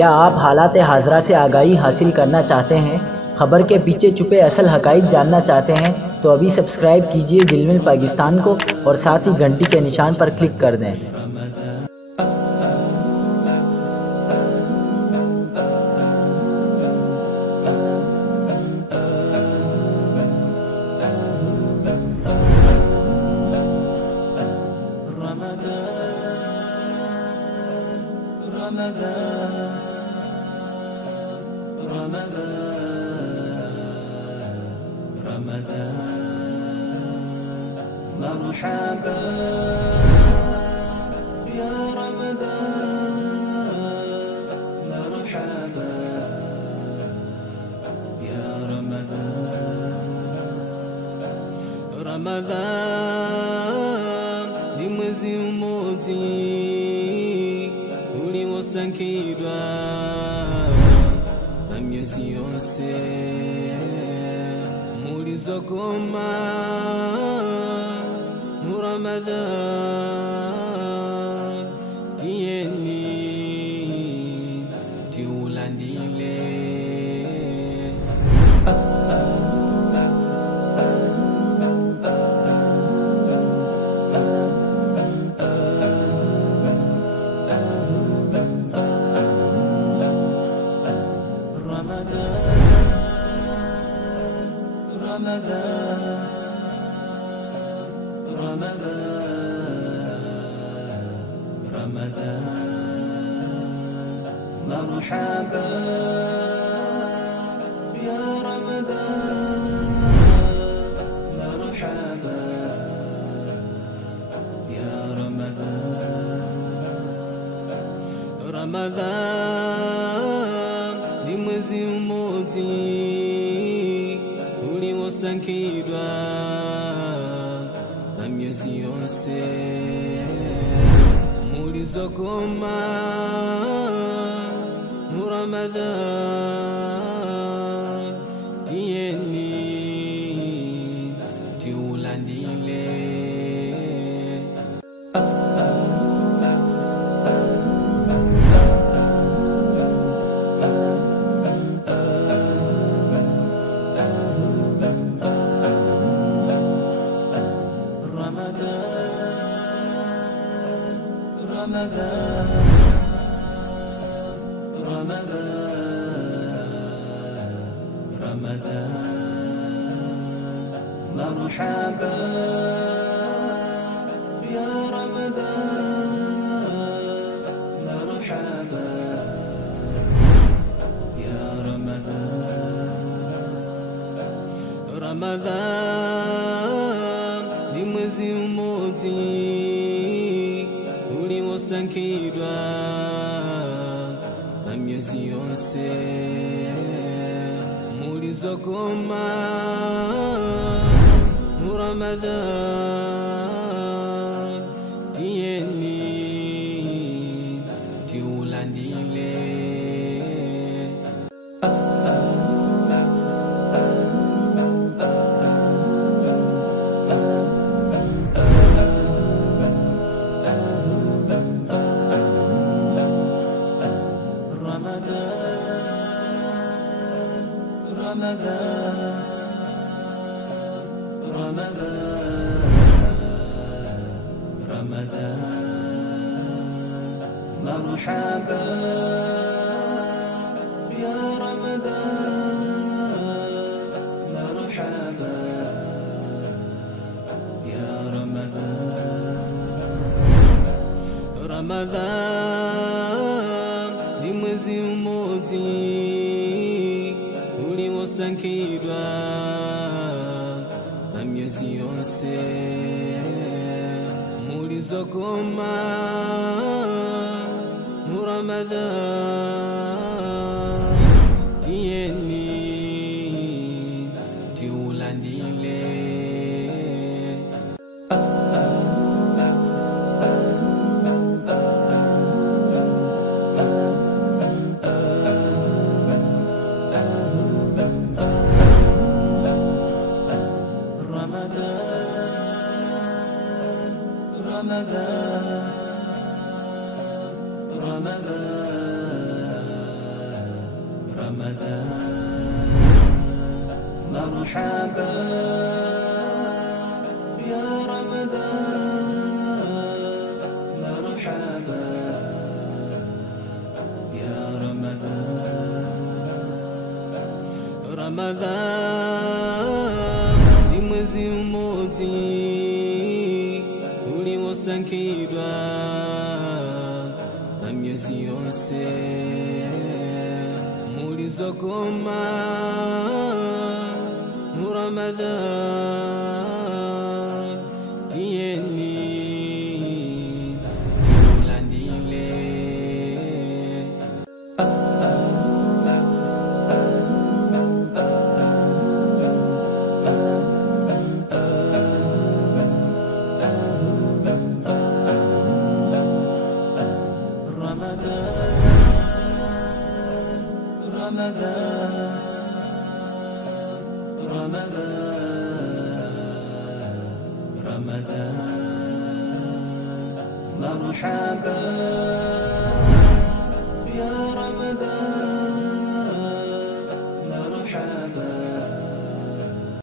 क्या आप हालात हाज़रा से आगाही हासिल करना चाहते हैं? खबर के पीछे छुपे असल हक़ाइक़ जानना चाहते हैं? तो अभी सब्सक्राइब कीजिए दिल मिल पाकिस्तान को और साथ ही घंटी के निशान पर क्लिक कर दें। مرحبا يا رمضان مرحبا يا رمضان رمضان ni mwezi umoja uliosangirwa na miezi yose mulizogoma Ramadan tieni tiulandile مرحبا يا رمضان مرحبا يا رمضان رمضان ni mwezi umoja uliosangirwa na miezi yose mulizogoma Ramadan tieni tiulandile مرحبا يا رمضان مرحبا يا رمضان رمضان ni mwezi umoja uliosangirwa na miezi yose mulizogoma Ramadan tieni tiulandile مرحبا يا رمضان مرحبا يا رمضان رمضان ni mwezi umoja uliosangirwa na miezi yose mulizogoma Ramadan tieni tiulandile Ramadan مرحبا يا رمضان مرحبا يا رمضان رمضان ni mwezi mmoja uliosangirwa na miezi yose mulizogoma mu Ramadhan tieni tulandile رمضان مرحبا